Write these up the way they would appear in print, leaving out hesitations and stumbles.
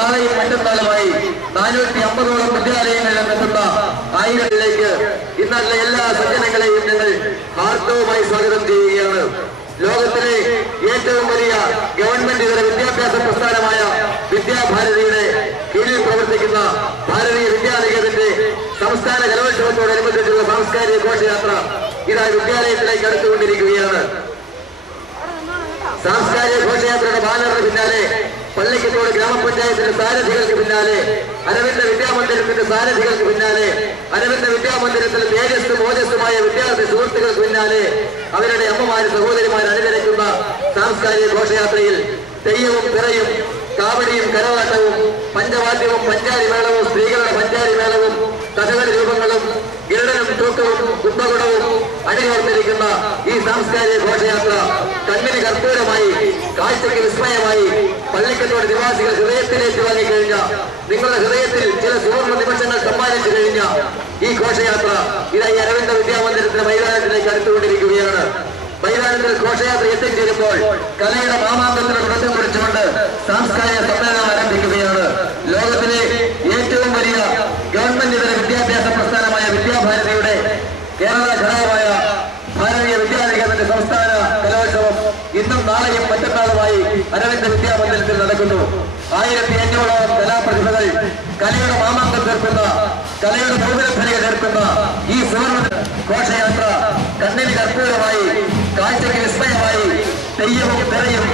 നാളെയും മറ്റന്നാളുമായി 450ഓളം വിദ്യാലയങ്ങളിൽ എത്തുന്ന ആയിരത്തിലേക്ക് ഇന്നത്തെ എല്ലാ സജ്ജനങ്ങളെയും ഞങ്ങൾ ഹാർദവുമായി സ്വാഗതം ചെയ്യുകയാണ്. ലോകത്തിലെ ഏറ്റവും വലിയ ഗവൺമെന്റ് ഇതര വിദ്യാഭ്യാസ പ്രസ്ഥാനമായ വിദ്യാഭാരതിയുടെ കീഴിൽ പ്രവർത്തിക്കുന്ന ഭാരതീയ വിദ്യാനികേതന്റെ സംസ്ഥാന കലോത്സവത്തോടനുബന്ധിച്ചുള്ള സാംസ്കാരിക ഘോഷയാത്ര ഇതായി വിദ്യാലയത്തിലേക്ക് അടുത്തുകൊണ്ടിരിക്കുകയാണ്. സാംസ്കാരിക ഘോഷയാത്രയുടെ ബാനറിന് പിന്നാലെ പള്ളിക്കത്തോട് ഗ്രാമപഞ്ചായത്തിന്റെ സാരഥികൾക്ക് പിന്നാലെ അരവിന്ദ വിദ്യാമന്ദിരത്തിന്റെ സാരഥികൾക്ക് പിന്നാലെ അരവിന്ദ വിദ്യാമന്ദിരത്തിലെ തേജസ്സും ഓജസ്സുമായ വിദ്യാർത്ഥി സുഹൃത്തുക്കൾക്ക് പിന്നാലെ അവരുടെ അമ്മമാര് സഹോദരിമാർ അണിനിരക്കുന്ന സാംസ്കാരിക ഘോഷയാത്രയിൽ തെയ്യവും പിറയും കാവടിയും കരവാട്ടവും പഞ്ചവാദ്യവും പഞ്ചാരി മേളവും സ്ത്രീകളുടെ പഞ്ചാരി മേളവും കഥകളി രൂപങ്ങളും ഗരുഡനും തൂക്കവും കുംഭകുടവും അണികോർത്തിരിക്കുന്ന ഈ സാംസ്കാരിക ഘോഷയാത്ര കണ്ണിന് കർപ്പൂരമായി കാഴ്ചയ്ക്ക് വിസ്മയമായി പള്ളിക്കത്തോട് നിവാസികൾ ഹൃദയത്തിലേക്ക് വാങ്ങിക്കഴിഞ്ഞ നിങ്ങളുടെ ഹൃദയത്തിൽ ചില സുവർണ്ണ നിമിഷങ്ങൾ സമ്മാനിച്ചു കഴിഞ്ഞ ഈ ഘോഷയാത്ര ഇതായി അരവിന്ദ വിദ്യാമന്ദിരത്തിന്റെ മൈതാനത്തിലേക്ക് അടുത്തുകൊണ്ടിരിക്കുകയാണ്. മൈതാനത്തിൽ ഘോഷയാത്ര എത്തിച്ചേരുമ്പോൾ കലയുടെ മാമാങ്കത്തിന് തുടക്കം കുറിച്ചുകൊണ്ട് സാംസ്കാരിക സമ്മേളനം ആരംഭിക്കുകയാണ്. ലോകത്തിലെ ഏറ്റവും വലിയ ഗവൺമെന്റ് ഇതര വിദ്യാഭ്യാസ പ്രസ്ഥാനമായ വിദ്യാഭാരതിയുടെ കേരള ഘടകമായ ഭാരതീയ വിദ്യാനികേതന്റെ സംസ്ഥാന കലോത്സവം ഇന്നും നാളെയും മറ്റന്നാളുമായി അരവിന്ദ വിദ്യാമന്ദിരത്തിൽ നടക്കുന്നു. 1500ഓളം കലാപ്രതിഭകൾ കലയുടെ മാമാങ്കം തീർക്കുന്ന കലയുടെ നൂതനധ്വനിക ചേർക്കുന്ന ഈ സുവർണ്ണ ഘോഷയാത്ര കണ്ണിന് കർപ്പൂരമായി കാഴ്ചയ്ക്ക് വിസ്മയമായി തെയ്യവും പിറയും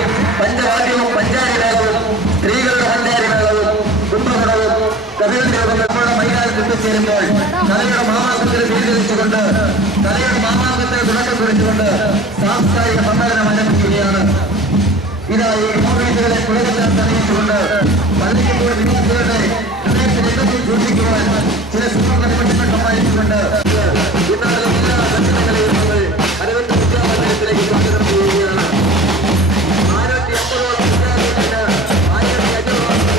പഞ്ചവാദ്യവും പഞ്ചാരി മേളവും സ്ത്രീകളുടെ പഞ്ചാരി മേളവും കുംഭകുടവും കഥകളി രൂപങ്ങൾ നമ്മുടെ മൈതാനത്ത് എത്തിച്ചേരുമ്പോൾ കലയുടെ മാമാങ്കത്തിന് സ്വീകരിച്ചുകൊണ്ട് കലയുടെ മാമാങ്കത്തിന് തുടക്കം കുറിച്ചുകൊണ്ട് സാംസ്കാരിക സമ്മേളനം ആരംഭിക്കുകയാണ്. ഇതായി കോൺഗ്രസുകളെ പുറകിലേക്ക് അറിയിച്ചുകൊണ്ട് പള്ളിക്കത്തോട് നിവാസികളുടെ ഹൃദയത്തിൽ സൂക്ഷിക്കുവാൻ ചില സുവർണ്ണ നിമിഷങ്ങൾ സമ്മാനിച്ചുകൊണ്ട് ഇന്നത്തെ എല്ലാ ദർശനങ്ങളെയും നമ്മൾ അരവിന്ദ വിദ്യാമന്ദിരത്തിലേക്ക് സ്വാഗതം ചെയ്യുകയാണ്. 1500ഓളം വിദ്യാലയത്തിന് 1500ഓളം മാറ്റിറങ്ങുന്ന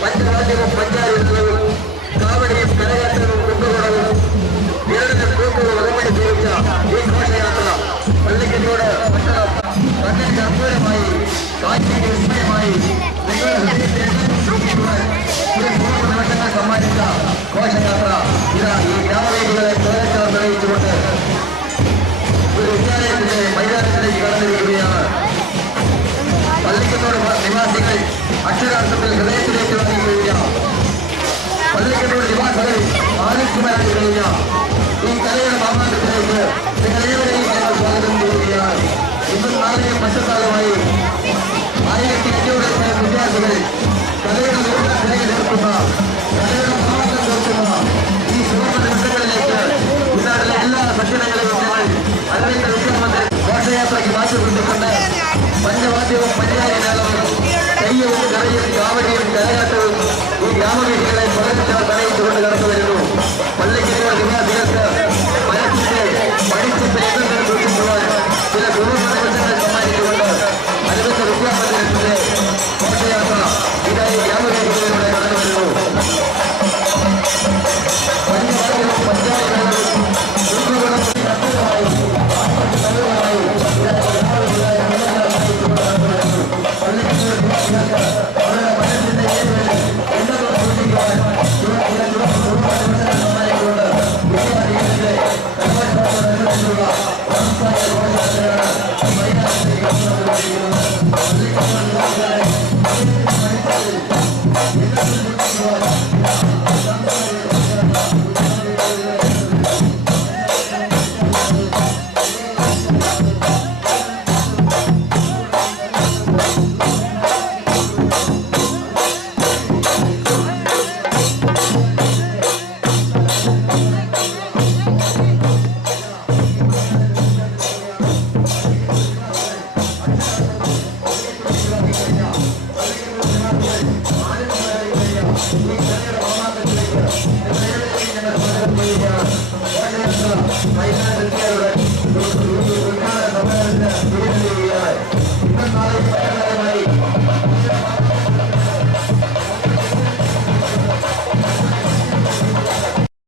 പഞ്ചവാദ്യവും പഞ്ചാരികളും കാവടിയും കരകാട്ടവും കുംഭകുടവും ഗരുഡനും തൂക്കവും അകമ്പടി ജീവിച്ച ഈ ഘോഷയാത്ര പള്ളിക്കത്തോട് പട്ടണം കണ്ണിന് കർപ്പൂരമായി കാഴ്ചയ്ക്ക് വിസ്മയമായി നിമിഷങ്ങൾ സമ്മാനിച്ച ഘോഷയാത്ര ഇതാ ഈ ഗ്രാമവേദികളെ പുറത്തേക്ക് തെളിയിച്ചുകൊണ്ട് ഒരു വിദ്യാലയത്തിന്റെ മൈതാനത്തിലേക്ക് കടന്നിരിക്കുകയാണ്. പള്ളിക്കത്തോട് നിവാസികൾ അക്ഷരാർത്ഥത്തിൽ ഹൃദയത്തിലേക്ക് വാങ്ങി കഴിഞ്ഞ പള്ളിക്കത്തോട് നിവാസികൾ ആരോഗ്യമാക്കി കഴിഞ്ഞ ഈ കലയുടെ മാമാങ്കത്തിലേക്ക് നിങ്ങളേവരെയും ഞങ്ങൾ സ്വാഗതം ചെയ്യുകയാണ്. ഇന്നും നാളെയും മറ്റന്നാളുമായി 1500 വിദ്യാർത്ഥികൾ കലയുടെ നൂതനധ്വനിക ചേർക്കുന്ന കലയുടെ മാമാങ്കം ചേർക്കുന്ന ഈ സുവർണ്ണ നിമിഷങ്ങളിലേക്ക് ഇന്നാടിലെ എല്ലാ സജ്ജനങ്ങളെയും ഞങ്ങൾ അരവിന്ദ വിദ്യാമന്ദിരം ഘോഷയാത്രയ്ക്ക് മാറ്റിക്കൊണ്ടുകൊണ്ട് പഞ്ചവാദ്യവും പഞ്ചാരി മേളവും തെയ്യവും കലയും കാവടിയും കരകാട്ടവും ഈ ഗ്രാമവേദികളെ പുറത്തേക്ക് തെളിയിച്ചുകൊണ്ട് കടന്നു വരുന്നു. പള്ളിക്കത്തോട് നിവാസികൾക്ക് മനസ്സിന്റെ പഠിച്ചിട്ട് എന്തെങ്കിലും സൂക്ഷിക്കുവാൻ ചില സുവർണ്ണ നിമിഷങ്ങൾ സമ്മാനിച്ചുകൊണ്ട് അരവിന്ദ വിദ്യാമന്ദിരത്തിന്റെ ഘോഷയാത്ര ഇതായി ഗ്രാമവേദികളിലൂടെ കടന്നു വരുന്നു. പഞ്ചവാദ്യവും പഞ്ചാരി മേളവും ഈ കളിയുടെ സമാപനത്തിലേക്ക് ഞങ്ങൾ സ്വാഗതം ചെയ്യുകയാണ്. വയനാട്